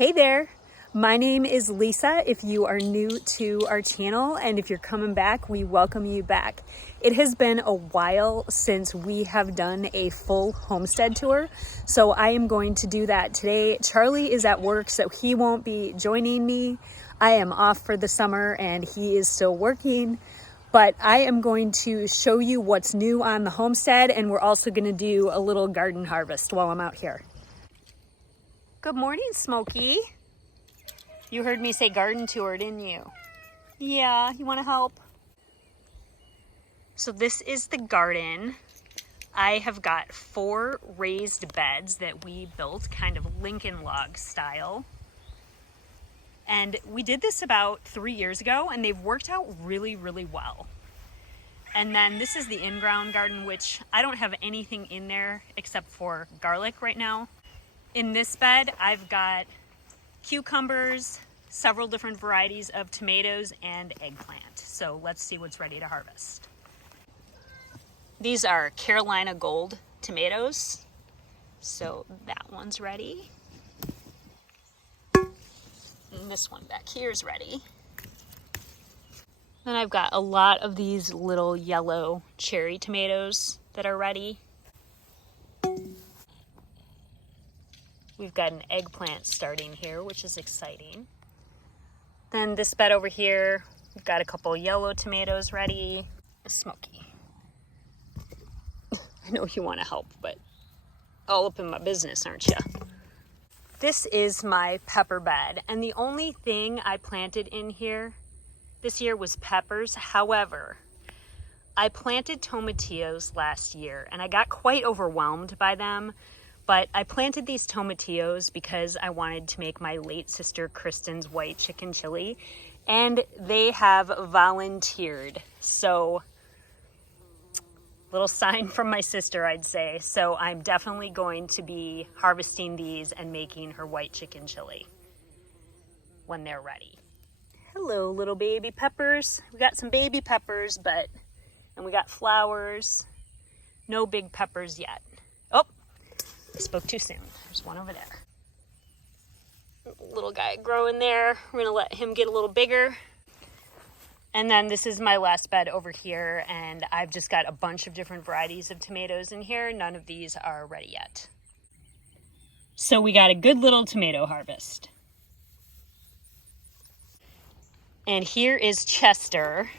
Hey there, my name is Lisa. If you are new to our channel and if you're coming back, we welcome you back. It has been a while since we have done a full homestead tour, so I am going to do that today. Charlie is at work, so he won't be joining me. I am off for the summer and he is still working, but I am going to show you what's new on the homestead, and we're also going to do a little garden harvest while I'm out here. Good morning, Smoky. You heard me say garden tour, didn't you? Yeah, you want to help? So this is the garden. I have got 4 raised beds that we built kind of Lincoln log style. And we did this about 3 years ago and they've worked out really, really well. And then this is the in-ground garden, which I don't have anything in there except for garlic right now. In this bed, I've got cucumbers, several different varieties of tomatoes, and eggplant. So let's see what's ready to harvest. These are Carolina Gold tomatoes. So that one's ready. And this one back here is ready. Then I've got a lot of these little yellow cherry tomatoes that are ready. We've got an eggplant starting here, which is exciting. Then this bed over here, we've got a couple yellow tomatoes ready. A Smoky. I know you want to help, but all up in my business, aren't you? This is my pepper bed, and the only thing I planted in here this year was peppers. However, I planted tomatillos last year, and I got quite overwhelmed by them. But I planted these tomatillos because I wanted to make my late sister Kristen's white chicken chili, and they have volunteered. So, little sign from my sister, I'd say. So I'm definitely going to be harvesting these and making her white chicken chili when they're ready. Hello, little baby peppers. We got some baby peppers, and we got flowers. No big peppers yet. Oh, I spoke too soon. There's one over there. Little guy growing there. We're gonna let him get a little bigger. And then this is my last bed over here, and I've just got a bunch of different varieties of tomatoes in here. None of these are ready yet. So we got a good little tomato harvest. And here is Chester.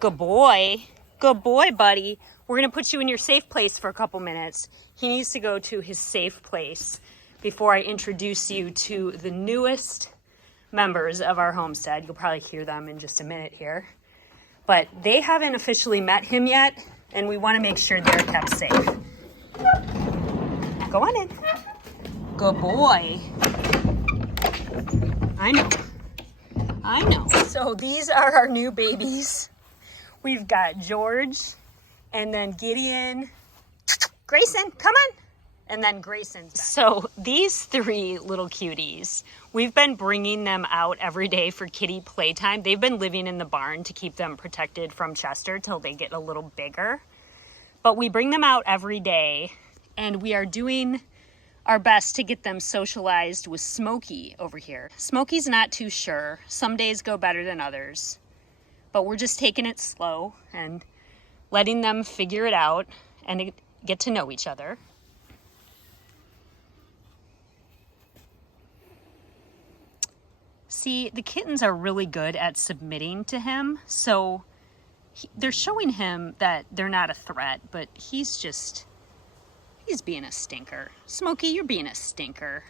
Good boy. Good boy, buddy. We're gonna put you in your safe place for a couple minutes. He needs to go to his safe place before I introduce you to the newest members of our homestead. You'll probably hear them in just a minute here. But they haven't officially met him yet, and we want to make sure they're kept safe. Go on in. Good boy. I know. So these are our new babies. We've got George, and then Gideon, Grayson, come on. And then Grayson's back. So these 3 little cuties, we've been bringing them out every day for kitty playtime. They've been living in the barn to keep them protected from Chester till they get a little bigger. But we bring them out every day, and we are doing our best to get them socialized with Smoky over here. Smoky's not too sure. Some days go better than others. But we're just taking it slow and letting them figure it out and get to know each other. See, the kittens are really good at submitting to him, so they're showing him that they're not a threat, but he's being a stinker. Smoky, you're being a stinker.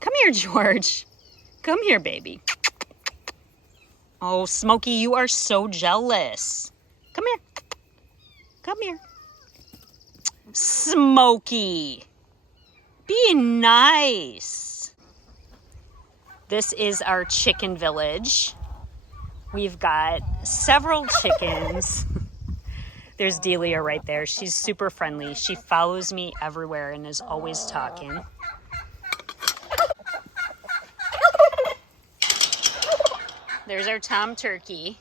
Come here, George. Come here, baby. Oh, Smoky, you are so jealous. Come here. Come here. Smoky, be nice. This is our chicken village. We've got several chickens. There's Delia right there. She's super friendly. She follows me everywhere and is always talking. There's our Tom turkey.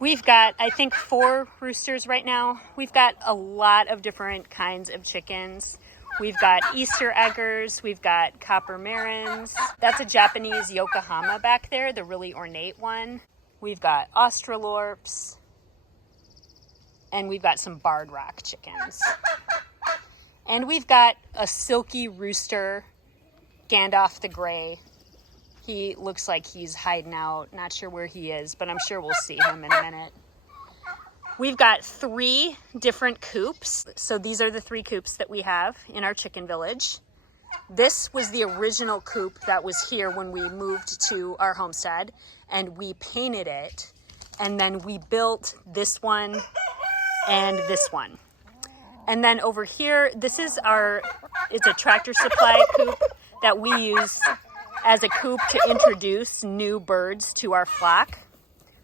We've got, I think, 4 roosters right now. We've got a lot of different kinds of chickens. We've got Easter eggers. We've got copper marins. That's a Japanese Yokohama back there, the really ornate one. We've got Australorps. And we've got some barred rock chickens. And we've got a silky rooster, Gandalf the Grey. He looks like he's hiding out. Not sure where he is, but I'm sure we'll see him in a minute. We've got 3 different coops. So these are the 3 coops that we have in our chicken village. This was the original coop that was here when we moved to our homestead, and we painted it. And then we built this one and this one. And then over here, this is it's a Tractor Supply coop that we use as a coop to introduce new birds to our flock.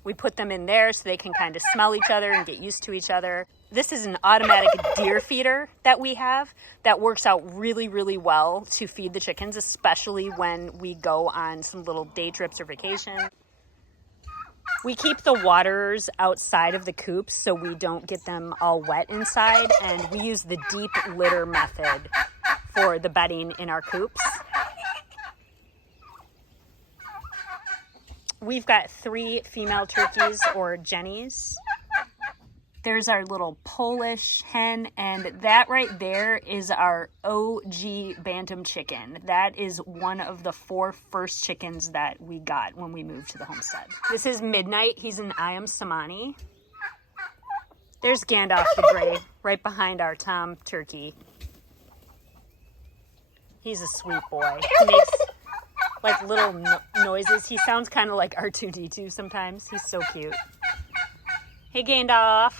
We put them in there so they can kind of smell each other and get used to each other. This is an automatic deer feeder that we have that works out really, really well to feed the chickens, especially when we go on some little day trips or vacation. We keep the waterers outside of the coops so we don't get them all wet inside, and we use the deep litter method for the bedding in our coops. We've got 3 female turkeys, or jennies. There's our little Polish hen, and that right there is our OG bantam chicken. That is one of the 4 first chickens that we got when we moved to the homestead. This is Midnight. He's an Iam Samani. There's Gandalf the Grey right behind our Tom turkey. He's a sweet boy. He makes like little noises. He sounds kind of like R2-D2 sometimes. He's so cute. Hey, Gandalf.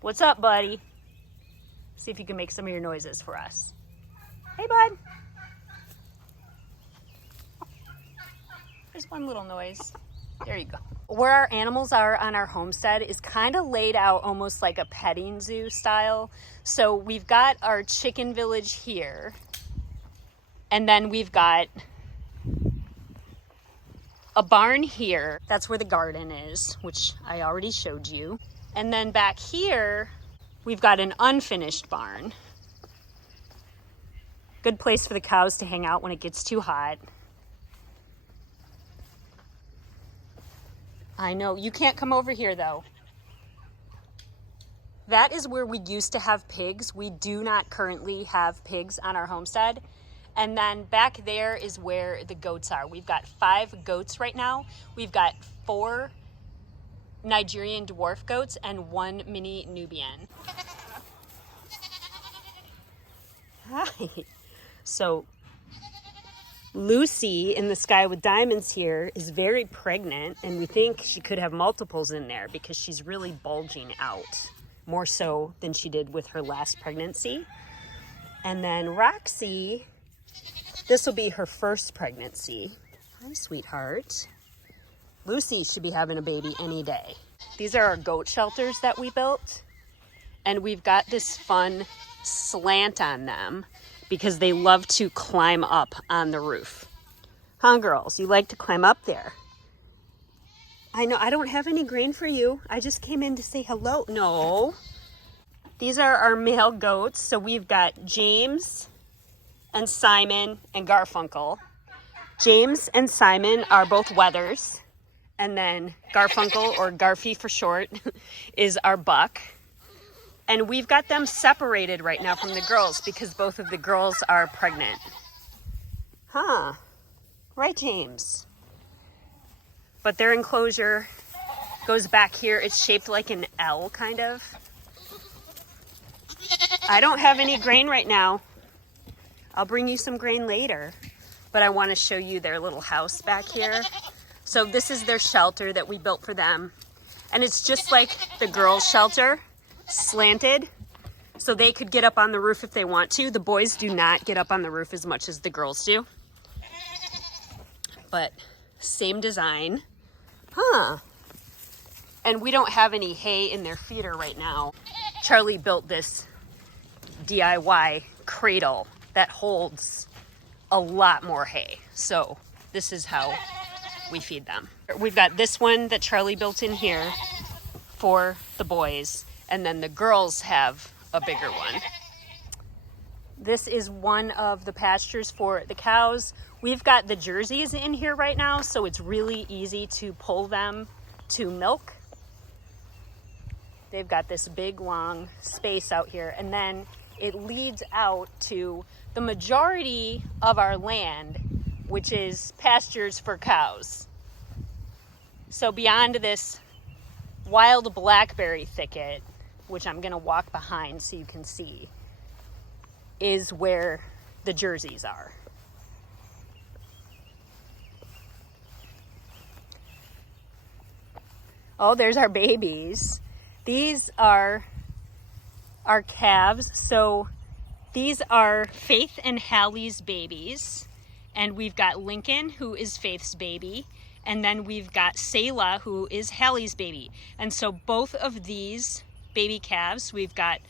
What's up, buddy? See if you can make some of your noises for us. Hey, bud. There's one little noise. There you go. Where our animals are on our homestead is kind of laid out almost like a petting zoo style. So we've got our chicken village here. And then we've got a barn here. That's where the garden is, which I already showed you. And then back here, we've got an unfinished barn. Good place for the cows to hang out when it gets too hot. I know, you can't come over here though. That is where we used to have pigs. We do not currently have pigs on our homestead. And then back there is where the goats are. We've got 5 goats right now. We've got 4 Nigerian dwarf goats and 1 mini Nubian. Hi. So Lucy in the Sky with Diamonds here is very pregnant, and we think she could have multiples in there because she's really bulging out, more so than she did with her last pregnancy. And then Roxy, this will be her first pregnancy. Hi, sweetheart. Lucy should be having a baby any day. These are our goat shelters that we built. And we've got this fun slant on them because they love to climb up on the roof. Huh, girls? You like to climb up there? I know, I don't have any grain for you. I just came in to say hello. No. These are our male goats. So we've got James and Simon and Garfunkel. James and Simon are both wethers. And then Garfunkel, or Garfy for short, is our buck. And we've got them separated right now from the girls because both of the girls are pregnant. Huh. Right, James? But their enclosure goes back here. It's shaped like an L, kind of. I don't have any grain right now. I'll bring you some grain later. But I want to show you their little house back here. So this is their shelter that we built for them. And it's just like the girls' shelter, slanted, so they could get up on the roof if they want to. The boys do not get up on the roof as much as the girls do. But same design. Huh. And we don't have any hay in their feeder right now. Charlie built this DIY cradle that holds a lot more hay. So this is how we feed them. We've got this one that Charlie built in here for the boys, and then the girls have a bigger one. This is one of the pastures for the cows. We've got the Jerseys in here right now, so it's really easy to pull them to milk. They've got this big long space out here, and then it leads out to the majority of our land, which is pastures for cows. So beyond this wild blackberry thicket, which I'm gonna walk behind so you can see, is where the Jerseys are. Oh, there's our babies. These are our calves. So these are Faith and Hallie's babies. And we've got Lincoln, who is Faith's baby. And then we've got Selah, who is Hallie's baby. And so both of these baby calves, we've got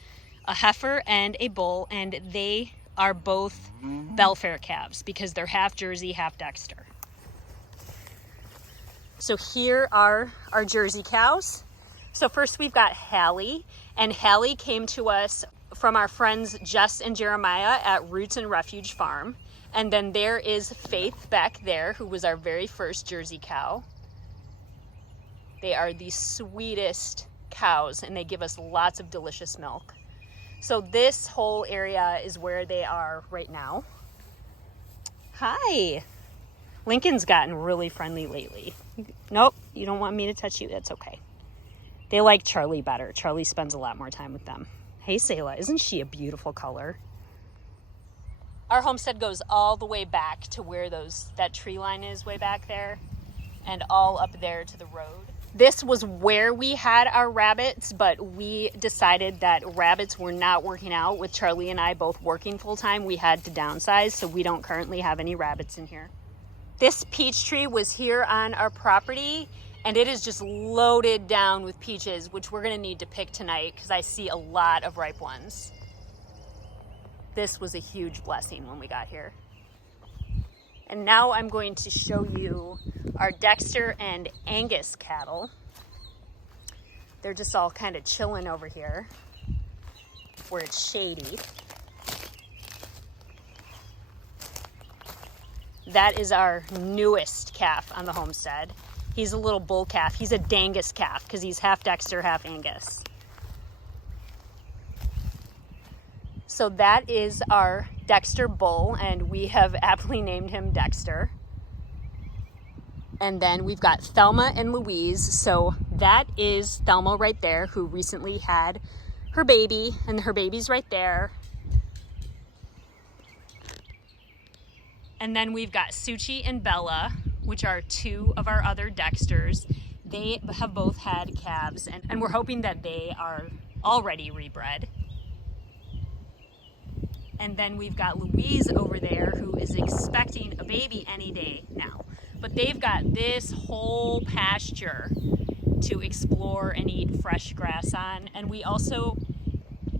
a heifer and a bull, and they are both Belfair calves because they're half Jersey, half Dexter. So here are our Jersey cows. So first we've got Hallie, and Hallie came to us from our friends Jess and Jeremiah at Roots and Refuge Farm. And then there is Faith back there, who was our very first Jersey cow. They are the sweetest cows, and they give us lots of delicious milk. So this whole area is where they are right now. Hi. Lincoln's gotten really friendly lately. Nope, you don't want me to touch you. That's okay. They like Charlie better. Charlie spends a lot more time with them. Hey, Selah, isn't she a beautiful color? Our homestead goes all the way back to where that tree line is way back there, and all up there to the road. This was where we had our rabbits, but we decided that rabbits were not working out with Charlie and I both working full time. We had to downsize, so we don't currently have any rabbits in here. This peach tree was here on our property, and it is just loaded down with peaches, which we're gonna need to pick tonight because I see a lot of ripe ones. This was a huge blessing when we got here. And now I'm going to show you our Dexter and Angus cattle. They're just all kind of chilling over here where it's shady. That is our newest calf on the homestead. He's a little bull calf. He's a Dangus calf because he's half Dexter, half Angus. So that is our Dexter bull, and we have aptly named him Dexter. And then we've got Thelma and Louise. So that is Thelma right there, who recently had her baby, and her baby's right there. And then we've got Suchi and Bella, which are two of our other Dexters. They have both had calves, and we're hoping that they are already rebred. And then we've got Louise over there, who is expecting a baby any day now. But they've got this whole pasture to explore and eat fresh grass on. And we also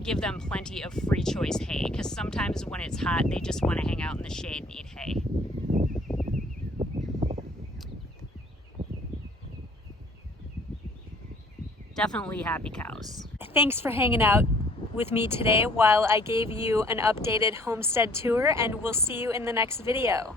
give them plenty of free choice hay, because sometimes when it's hot, they just want to hang out in the shade and eat hay. Definitely happy cows. Thanks for hanging out with me today while I gave you an updated homestead tour, and we'll see you in the next video.